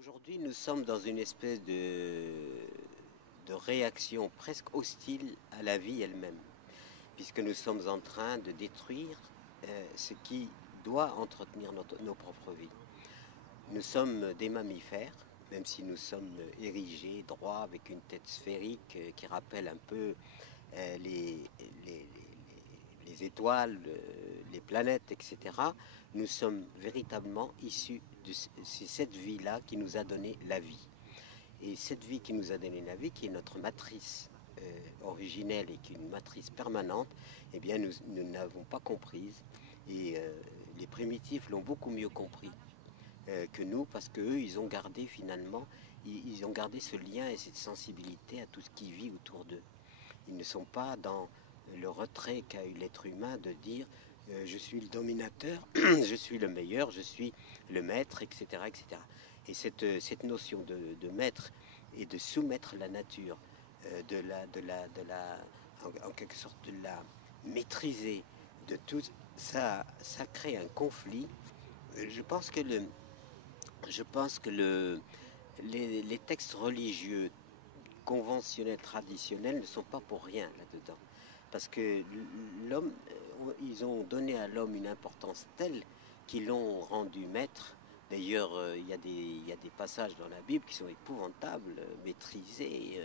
Aujourd'hui, nous sommes dans une espèce de réaction presque hostile à la vie elle-même, puisque nous sommes en train de détruire ce qui doit entretenir nos propres vies. Nous sommes des mammifères, même si nous sommes érigés, droits, avec une tête sphérique qui rappelle un peu les étoiles, les planètes, etc. Nous sommes véritablement issus de cette vie-là qui nous a donné la vie. Et cette vie qui nous a donné la vie, qui est notre matrice originelle et qui est une matrice permanente, eh bien nous n'avons pas comprise. Et les primitifs l'ont beaucoup mieux compris que nous, parce qu'eux, ils ont gardé finalement, ils ont gardé ce lien et cette sensibilité à tout ce qui vit autour d'eux. Ils ne sont pas dans le retrait qu'a eu l'être humain de dire je suis le dominateur, je suis le meilleur, je suis le maître, etc. etc. Et cette notion de maître et de soumettre la nature, en quelque sorte de la maîtriser, de tout ça, ça crée un conflit. Je pense que les textes religieux conventionnels, traditionnels ne sont pas pour rien là-dedans. Parce que l'homme, ils ont donné à l'homme une importance telle qu'ils l'ont rendu maître. D'ailleurs, il y a des passages dans la Bible qui sont épouvantables, maîtrisés,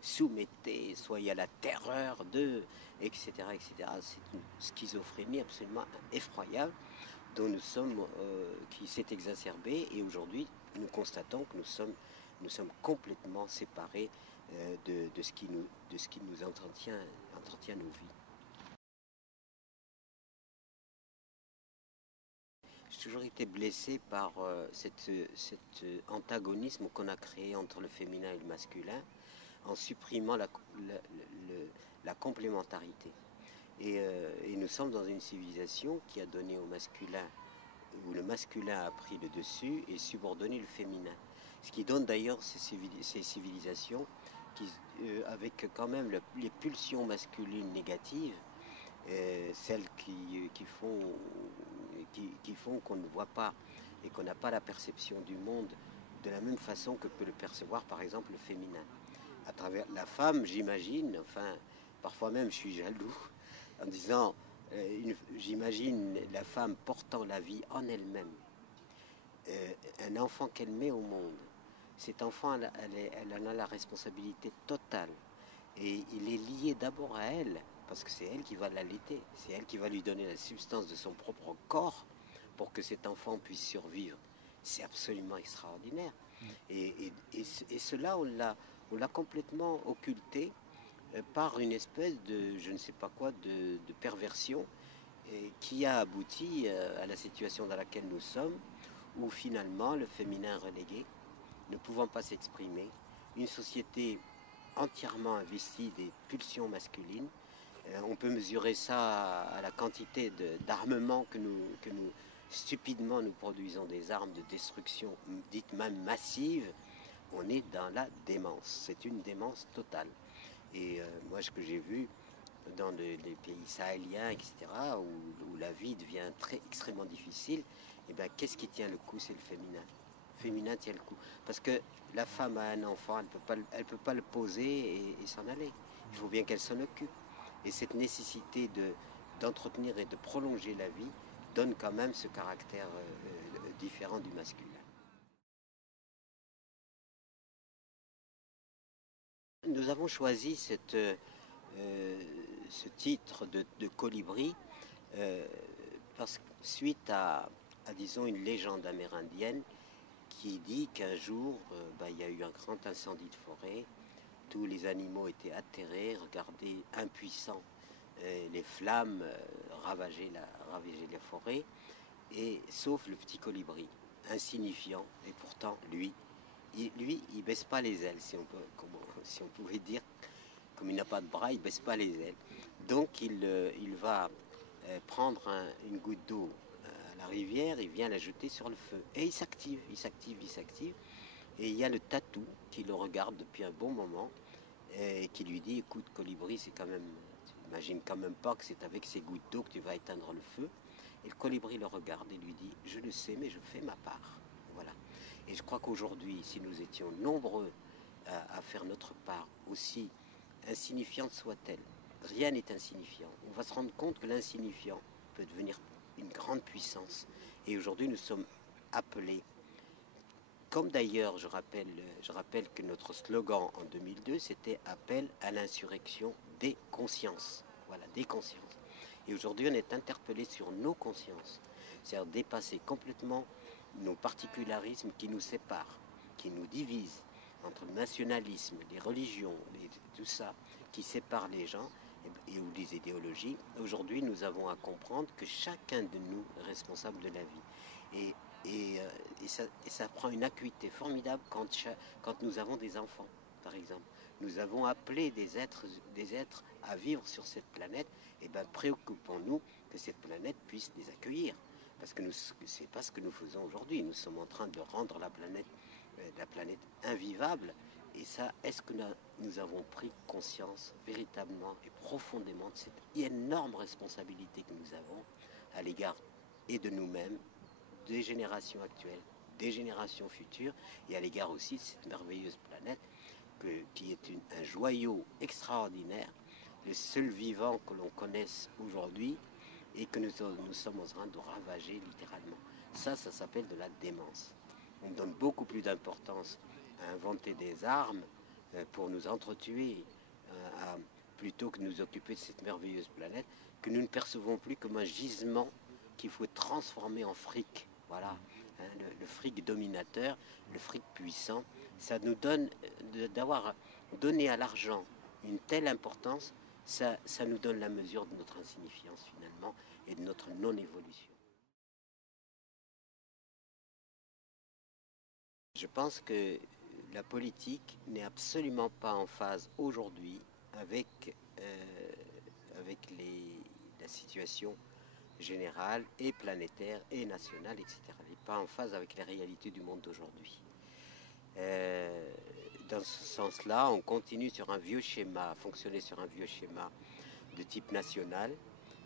soumettez, soyez à la terreur d'eux, etc., etc. C'est une schizophrénie absolument effroyable dont qui s'est exacerbée, et aujourd'hui nous constatons que nous sommes complètement séparés de ce qui nous entretient nos vies. J'ai toujours été blessé par cet antagonisme qu'on a créé entre le féminin et le masculin en supprimant la complémentarité. Et nous sommes dans une civilisation qui a donné au masculin, où le masculin a pris le dessus et subordonné le féminin. Ce qui donne d'ailleurs ces civilisations avec quand même les pulsions masculines négatives, celles qui font qu'on ne voit pas et qu'on n'a pas la perception du monde de la même façon que peut le percevoir par exemple le féminin. À travers la femme, j'imagine, enfin, parfois même je suis jaloux, en disant, j'imagine la femme portant la vie en elle-même, un enfant qu'elle met au monde. Cet enfant, elle en a la responsabilité totale. Et il est lié d'abord à elle, parce que c'est elle qui va l'allaiter, c'est elle qui va lui donner la substance de son propre corps pour que cet enfant puisse survivre. C'est absolument extraordinaire. Et cela, on l'a complètement occulté par une espèce de, je ne sais pas quoi, de perversion qui a abouti à la situation dans laquelle nous sommes, où finalement le féminin est relégué, ne pouvant pas s'exprimer, une société entièrement investie des pulsions masculines. On peut mesurer ça à la quantité d'armement que nous stupidement nous produisons, des armes de destruction dites même massives. On est dans la démence, c'est une démence totale. Et moi, ce que j'ai vu dans les pays sahéliens, etc., où la vie devient extrêmement difficile, et ben, qu'est-ce qui tient le coup? C'est le féminin. Le féminin tient le coup. Parce que la femme a un enfant, elle peut pas le poser et s'en aller. Il faut bien qu'elle s'en occupe. Et cette nécessité d'entretenir et de prolonger la vie donne quand même ce caractère différent du masculin. Nous avons choisi ce titre de colibri parce que suite disons, une légende amérindienne qui dit qu'un jour, il y a eu un grand incendie de forêt, tous les animaux étaient atterrés, regardaient impuissants les flammes ravager la forêt, et sauf le petit colibri, insignifiant, et pourtant il baisse pas les ailes, si on pouvait dire, comme il n'a pas de bras, il baisse pas les ailes. Donc il va prendre une goutte d'eau à la rivière, il vient la jeter sur le feu, et il s'active, et il y a le tatou qui le regarde depuis un bon moment, et qui lui dit, écoute colibri, c'est quand même, tu n'imagines quand même pas que c'est avec ces gouttes d'eau que tu vas éteindre le feu. Et le colibri le regarde et lui dit, je le sais, mais je fais ma part. Voilà. Et je crois qu'aujourd'hui, si nous étions nombreux à faire notre part, aussi insignifiante soit-elle, rien n'est insignifiant. On va se rendre compte que l'insignifiant peut devenir une grande puissance. Et aujourd'hui, nous sommes appelés, comme d'ailleurs, je rappelle que notre slogan en 2002, c'était appel à l'insurrection des consciences. Voilà, des consciences. Et aujourd'hui, on est interpellé sur nos consciences, c'est-à-dire dépasser complètement nos particularismes qui nous séparent, qui nous divisent entre le nationalisme, les religions, tout ça, qui sépare les gens et ou les idéologies. Aujourd'hui, nous avons à comprendre que chacun de nous est responsable de la vie. Et ça prend une acuité formidable quand nous avons des enfants, par exemple. Nous avons appelé des êtres à vivre sur cette planète. Et bien, préoccupons-nous que cette planète puisse les accueillir. Parce que c'est pas ce que nous faisons aujourd'hui. Nous sommes en train de rendre la planète invivable. Et ça, est-ce que nous avons pris conscience véritablement et profondément de cette énorme responsabilité que nous avons à l'égard et de nous-mêmes, des générations actuelles, des générations futures, et à l'égard aussi de cette merveilleuse planète qui est un joyau extraordinaire, le seul vivant que l'on connaisse aujourd'hui et que nous sommes en train de ravager littéralement. Ça s'appelle de la démence. On donne beaucoup plus d'importance à inventer des armes pour nous entretuer, plutôt que de nous occuper de cette merveilleuse planète que nous ne percevons plus comme un gisement qu'il faut transformer en fric. Voilà, hein, le fric dominateur, le fric puissant, ça nous donne d'avoir donné à l'argent une telle importance, ça nous donne la mesure de notre insignifiance finalement et de notre non-évolution. Je pense que la politique n'est absolument pas en phase aujourd'hui avec la situation générale et planétaire et nationale, etc. Elle n'est pas en phase avec les réalités du monde d'aujourd'hui. Dans ce sens-là, on continue sur un vieux schéma, à fonctionner sur un vieux schéma de type national,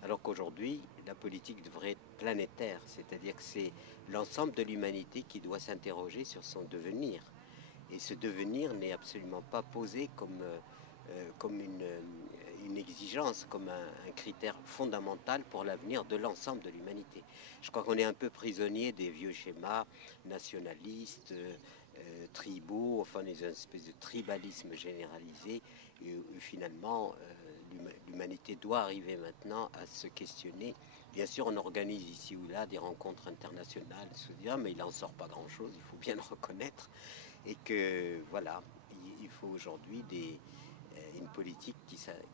alors qu'aujourd'hui, la politique devrait être planétaire, c'est-à-dire que c'est l'ensemble de l'humanité qui doit s'interroger sur son devenir. Et ce devenir n'est absolument pas posé comme une exigence, comme un critère fondamental pour l'avenir de l'ensemble de l'humanité. Je crois qu'on est un peu prisonnier des vieux schémas nationalistes, tribaux, enfin des espèces de tribalisme généralisé, et finalement l'humanité doit arriver maintenant à se questionner. Bien sûr, on organise ici ou là des rencontres internationales, mais il n'en sort pas grand-chose, il faut bien le reconnaître, et que voilà, il faut aujourd'hui une politique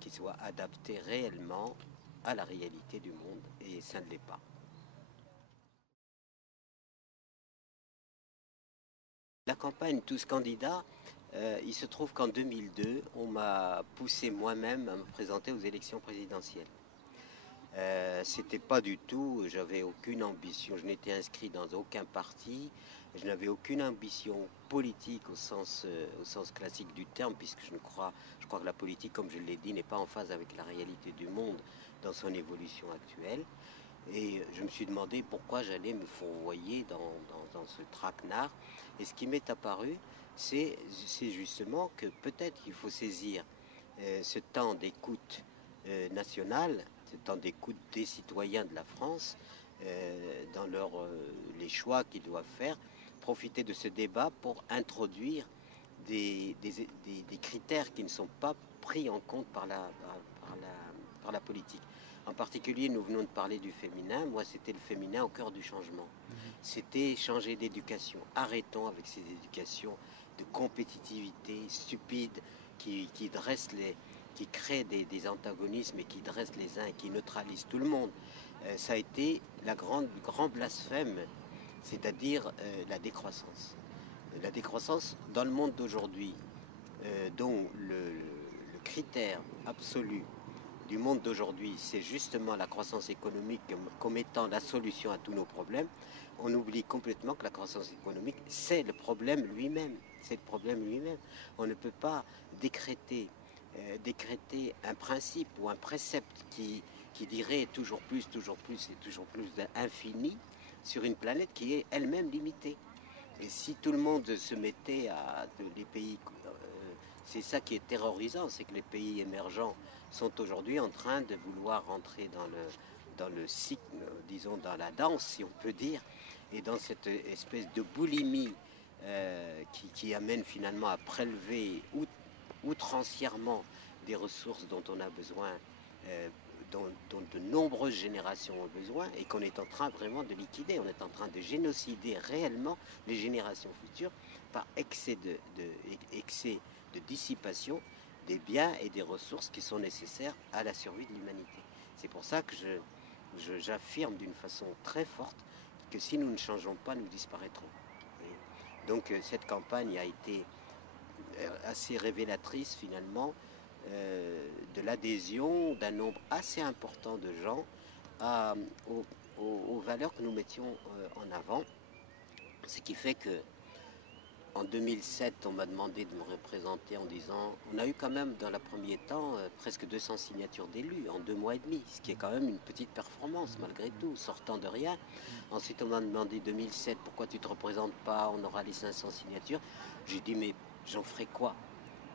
qui soit adaptée réellement à la réalité du monde, et ça ne l'est pas. La campagne Tous candidats, il se trouve qu'en 2002, on m'a poussé moi-même à me présenter aux élections présidentielles. C'était pas du tout, j'avais aucune ambition, je n'étais inscrit dans aucun parti, je n'avais aucune ambition politique au sens classique du terme, puisque je crois que la politique, comme je l'ai dit, n'est pas en phase avec la réalité du monde dans son évolution actuelle. Et je me suis demandé pourquoi j'allais me fourvoyer dans ce traquenard. Et ce qui m'est apparu, c'est justement que peut-être qu'il faut saisir ce temps d'écoute nationale, ce temps d'écoute des citoyens de la France, dans les choix qu'ils doivent faire, profiter de ce débat pour introduire des critères qui ne sont pas pris en compte par la politique. En particulier, nous venons de parler du féminin. Moi, c'était le féminin au cœur du changement. C'était changer d'éducation. Arrêtons avec ces éducations de compétitivité stupide qui créent des antagonismes et qui dressent les uns et qui neutralisent tout le monde. Ça a été grand blasphème, c'est-à-dire la décroissance. La décroissance dans le monde d'aujourd'hui, dont le critère absolu du monde d'aujourd'hui, c'est justement la croissance économique comme étant la solution à tous nos problèmes. On oublie complètement que la croissance économique, c'est le problème lui-même. C'est le problème lui-même. On ne peut pas décréter un principe ou un précepte qui dirait toujours plus et toujours plus d'infini sur une planète qui est elle-même limitée. Et si tout le monde se mettait les pays, c'est ça qui est terrorisant, c'est que les pays émergents sont aujourd'hui en train de vouloir rentrer dans le cycle, disons dans la danse, si on peut dire, et dans cette espèce de boulimie qui amène finalement à prélever outrancièrement des ressources dont on a besoin, dont de nombreuses générations ont besoin, et qu'on est en train vraiment de liquider. On est en train de génocider réellement les générations futures par excès de dissipation des biens et des ressources qui sont nécessaires à la survie de l'humanité. C'est pour ça que j'affirme d'une façon très forte que si nous ne changeons pas, nous disparaîtrons. Et donc cette campagne a été assez révélatrice finalement de l'adhésion d'un nombre assez important de gens aux valeurs que nous mettions en avant. Ce qui fait que en 2007, on m'a demandé de me représenter en disant, on a eu quand même dans le premier temps presque 200 signatures d'élus en 2 mois et demi, ce qui est quand même une petite performance malgré tout, sortant de rien. Ensuite, on m'a demandé 2007, pourquoi tu ne te représentes pas, on aura les 500 signatures. J'ai dit, mais j'en ferai quoi?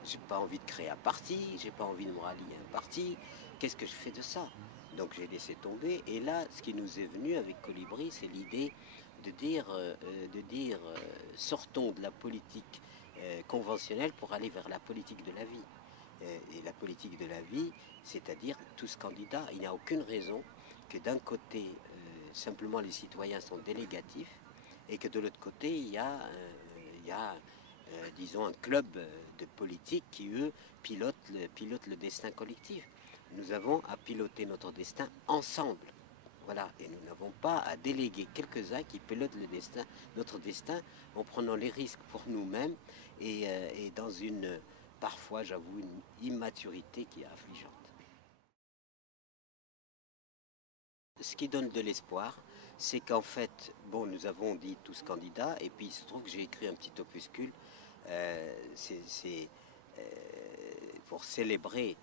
J'ai pas envie de créer un parti, j'ai pas envie de me rallier à un parti, qu'est-ce que je fais de ça? Donc j'ai laissé tomber, et là, ce qui nous est venu avec Colibri, c'est l'idée de dire sortons de la politique conventionnelle pour aller vers la politique de la vie. Et la politique de la vie, c'est-à-dire tous candidats. Il n'y a aucune raison que d'un côté, simplement les citoyens sont délégatifs, et que de l'autre côté, il y a disons, un club de politique qui, eux, pilotent le destin collectif. Nous avons à piloter notre destin ensemble. Voilà, et nous n'avons pas à déléguer quelques-uns qui pilotent notre destin, en prenant les risques pour nous-mêmes et dans une, parfois, j'avoue, une immaturité qui est affligeante. Ce qui donne de l'espoir, c'est qu'en fait, bon, nous avons dit tous candidats, et puis il se trouve que j'ai écrit un petit opuscule, c'est pour célébrer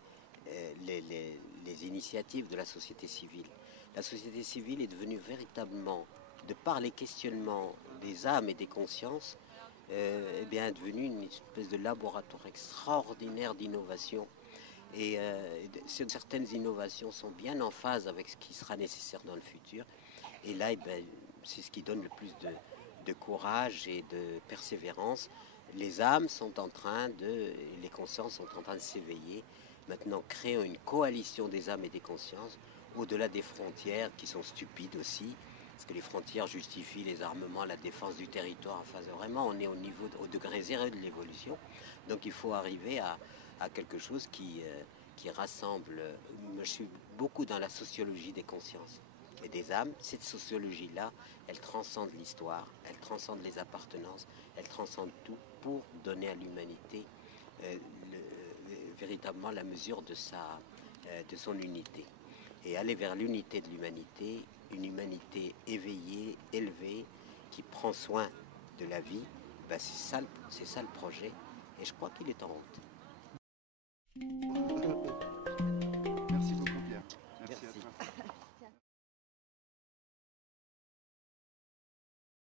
les initiatives de la société civile. La société civile est devenue véritablement, de par les questionnements des âmes et des consciences, eh bien, est devenue une espèce de laboratoire extraordinaire d'innovation. Et certaines innovations sont bien en phase avec ce qui sera nécessaire dans le futur. Et là, eh bien, c'est ce qui donne le plus de courage et de persévérance. Les âmes sont en train les consciences sont en train de s'éveiller. Maintenant, créons une coalition des âmes et des consciences au-delà des frontières qui sont stupides aussi, parce que les frontières justifient les armements, la défense du territoire. Enfin, vraiment, on est au degré zéro de l'évolution. Donc, il faut arriver à quelque chose qui rassemble. Je suis beaucoup dans la sociologie des consciences et des âmes. Cette sociologie-là, elle transcende l'histoire, elle transcende les appartenances, elle transcende tout pour donner à l'humanité véritablement la mesure de son unité. Et aller vers l'unité de l'humanité, une humanité éveillée, élevée, qui prend soin de la vie, ben c'est ça le projet. Et je crois qu'il est en route.